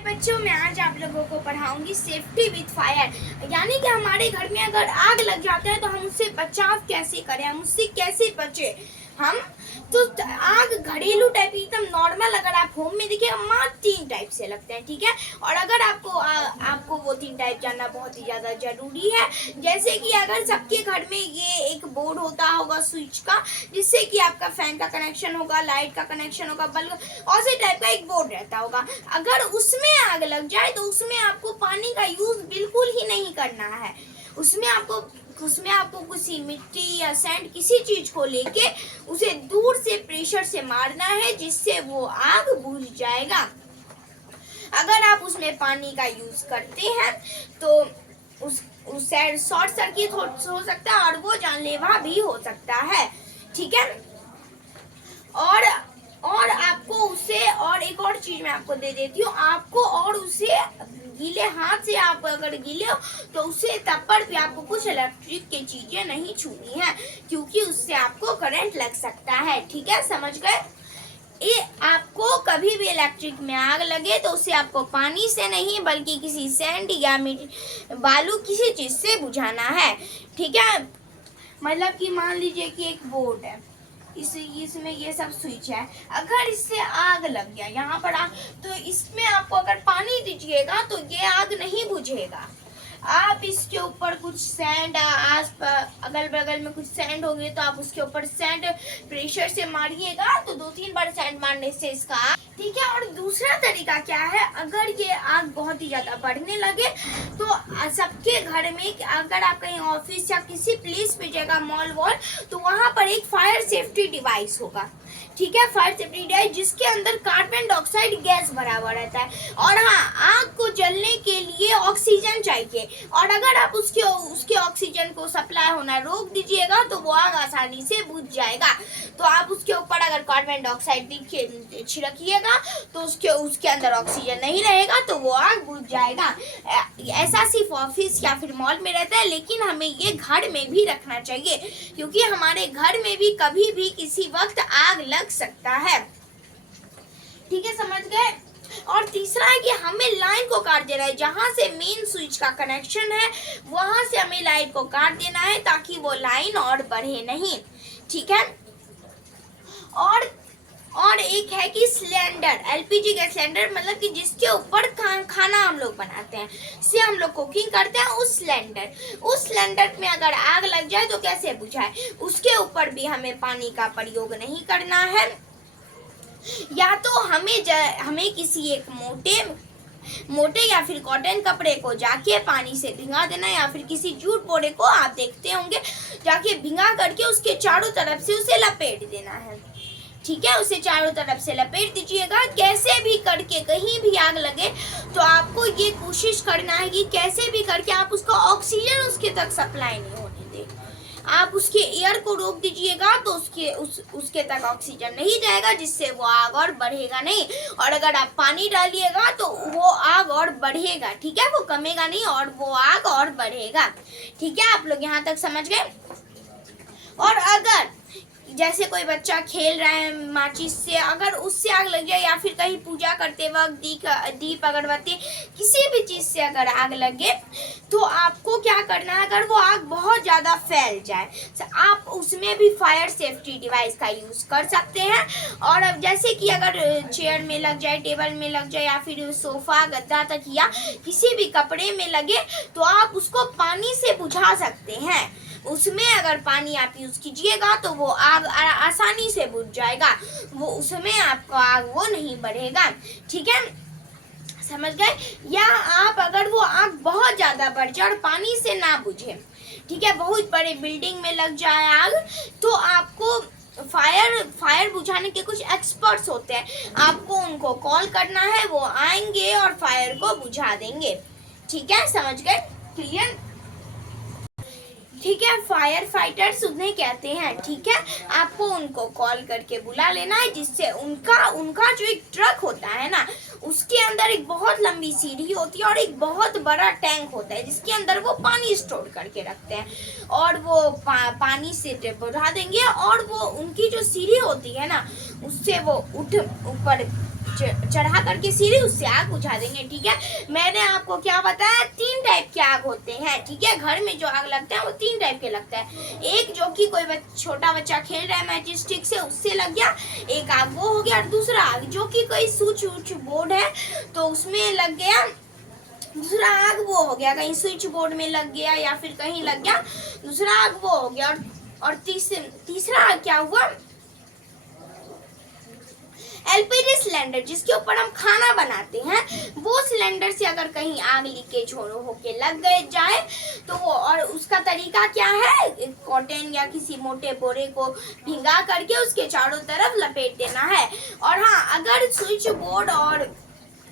बच्चों, मैं आज आप लोगों को पढ़ाऊंगी सेफ्टी विथ फायर। यानी कि हमारे घर में अगर आग लग जाता है तो हम उससे बचाव कैसे करें, हम उससे कैसे बचे। हम तो आग घरेलू टाइप एकदम नॉर्मल अगर आप होम में देखिए मात्र 3 टाइप से लगते हैं, ठीक है। और अगर आपको वो 3 टाइप जानना बहुत ही ज़्यादा ज़रूरी है। जैसे कि अगर सबके घर में ये एक बोर्ड होता होगा स्विच का, जिससे कि आपका फैन का कनेक्शन होगा, लाइट का कनेक्शन होगा, बल्ब और से टाइप का एक बोर्ड रहता होगा। अगर उसमें आग लग जाए तो उसमें आपको पानी का यूज बिल्कुल ही नहीं करना है। उसमें आपको किसी मिट्टी या सैंड किसी चीज को लेके उसे दूर से प्रेशर से मारना है, जिससे वो आग बुझ जाएगा। अगर आप उसमें पानी का यूज करते हैं तो उस शॉर्ट सर्किट हो सकता है और वो जानलेवा भी हो सकता है, ठीक है। और आपको उसे और एक और चीज मैं आपको दे देती हूँ, आपको और उसे गीले हाथ से, आप अगर गीले हो तो उसे तब पर भी आपको कुछ इलेक्ट्रिक की चीजें नहीं छूनी है, क्योंकि उससे आपको करंट लग सकता है, ठीक है, समझ गए। ये आपको कभी भी इलेक्ट्रिक में आग लगे तो उसे आपको पानी से नहीं बल्कि किसी सैंड या बालू किसी चीज से बुझाना है, ठीक है। मतलब कि मान लीजिए कि एक बोर्ड है, इसमें ये सब स्विच है। अगर इससे आग लग गया यहाँ पर तो इसमें आपको अगर पानी दीजिएगा तो ये आग नहीं बुझेगा। आप इसके ऊपर कुछ सैंड अगल बगल में कुछ सैंड होंगे तो आप उसके ऊपर सैंड प्रेशर से मारिएगा, तो 2-3 बार सैंड मारने से इसका आग, ठीक है। और दूसरा तरीका क्या है, अगर ये आग बहुत ही ज्यादा बढ़ने लगे तो सबके घर में, अगर आप कहीं ऑफिस या किसी प्लेस पे जगह मॉल वॉल, तो वहां पर एक फायर सेफ्टी डिवाइस होगा, ठीक है। फायर सेफ्टी डिवाइस जिसके अंदर कार्बन डाइऑक्साइड गैस भरा हुआ रहता है। और हाँ, आग को जलने के लिए ऑक्सीजन चाहिए, और अगर आप उसके ऑक्सीजन को सप्लाई होना रोक दीजिएगा तो वो आग आसानी से बुझ जाएगा। तो आप उसके ऊपर अगर कार्बन डाइऑक्साइड छिड़किएगा तो उसके अंदर ऑक्सीजन नहीं रहेगा तो वो आग बुझ जाएगा। ऐसा सिर्फ ऑफिस या फिर मॉल में रहता है, लेकिन हमें ये घर में भी रखना चाहिए, क्योंकि हमारे घर में भी कभी भी किसी वक्त आग लग सकता है, ठीक है, समझ गए। और तीसरा है कि हमें लाइन को काट देना है, जहां से मेन स्विच का कनेक्शन है वहां से हमें लाइन को काट देना है, ताकि वो लाइन और बढ़े नहीं, ठीक है। और एक है कि सिलेंडर, एलपीजी गैस सिलेंडर, मतलब कि जिसके ऊपर खाना हम लोग बनाते हैं, से हम लोग कुकिंग करते हैं, उस सिलेंडर में अगर आग लग जाए तो कैसे बुझाए, उसके ऊपर भी हमें पानी का प्रयोग नहीं करना है। या तो हमें किसी एक मोटे या फिर कॉटन कपड़े को जाके पानी से भिंगा देना, या फिर किसी जूट बोरे को आप देखते होंगे जाके भिंगा करके उसके चारों तरफ से उसे लपेट देना है, ठीक है। उसे चारों तरफ से लपेट दीजिएगा। कैसे भी करके कहीं भी आग लगे तो आपको ये कोशिश करना है कि कैसे भी करके आप उसको ऑक्सीजन उसके तक सप्लाई नहीं होने दें। आप उसके एयर को रोक दीजिएगा तो उसके तक ऑक्सीजन नहीं जाएगा, जिससे वो आग और बढ़ेगा नहीं। और अगर आप पानी डालिएगा तो वो आग और बढ़ेगा, ठीक है, वो कमेगा नहीं और वो आग और बढ़ेगा, ठीक है। आप लोग यहाँ तक समझ गए। और अगर जैसे कोई बच्चा खेल रहा है माचिस से, अगर उससे आग लग जाए, या फिर कहीं पूजा करते वक्त दीप अगरबत्ती किसी भी चीज से अगर आग लगे तो आपको क्या करना है, अगर वो आग बहुत ज्यादा फैल जाए तो आप उसमें भी फायर सेफ्टी डिवाइस का यूज कर सकते हैं। और अब जैसे कि अगर चेयर में लग जाए, टेबल में लग जाए, या फिर सोफा गद्दा तकिया किसी भी कपड़े में लगे तो आप उसको पानी से बुझा सकते हैं। उसमें अगर पानी आप यूज कीजिएगा तो वो आग आसानी से बुझ जाएगा, वो उसमें आपको आग वो नहीं बढ़ेगा, ठीक है, समझ गए। या आप अगर वो आग बहुत ज्यादा बढ़ जाए और पानी से ना बुझे, ठीक है, बहुत बड़े बिल्डिंग में लग जाए आग, तो आपको फायर बुझाने के कुछ एक्सपर्ट्स होते हैं, आपको उनको कॉल करना है, वो आएंगे और फायर को बुझा देंगे, ठीक है, समझ गए, क्लियर, ठीक है। फायर फाइटर्स उन्हें कहते हैं, ठीक है। आपको उनको कॉल करके बुला लेना है, जिससे उनका जो एक ट्रक होता है ना, उसके अंदर एक बहुत लंबी सीढ़ी होती है और एक बहुत बड़ा टैंक होता है, जिसके अंदर वो पानी स्टोर करके रखते हैं, और वो पानी से बुझा देंगे। और वो उनकी जो सीढ़ी होती है ना, उससे वो ऊपर चढ़ा करके सीधे उससे आग बुझा देंगे। ठीक है, मैंने आपको क्या बताया, 3 टाइप के आग होते हैं। ठीक है, घर में जो आग लगता है वो 3 टाइप के लगता है। एक जो कि कोई छोटा बच्चा खेल रहा है मैच स्टिक से, उससे लग गया, एक आग वो हो गया। और दूसरा आग जो कि कोई स्विच बोर्ड है तो उसमें लग गया, दूसरा आग वो हो गया, कहीं स्विच बोर्ड में लग गया या फिर कहीं लग गया, दूसरा आग वो हो गया। और तीसरा आग क्या हुआ, एलपीजी सिलेंडर जिसके ऊपर हम खाना बनाते हैं, वो सिलेंडर से अगर कहीं आग लीकेज होके लग गए जाए तो वो, और उसका तरीका क्या है, कॉटन या किसी मोटे बोरे को भिंगा करके उसके चारों तरफ लपेट देना है। और हाँ, अगर स्विच बोर्ड और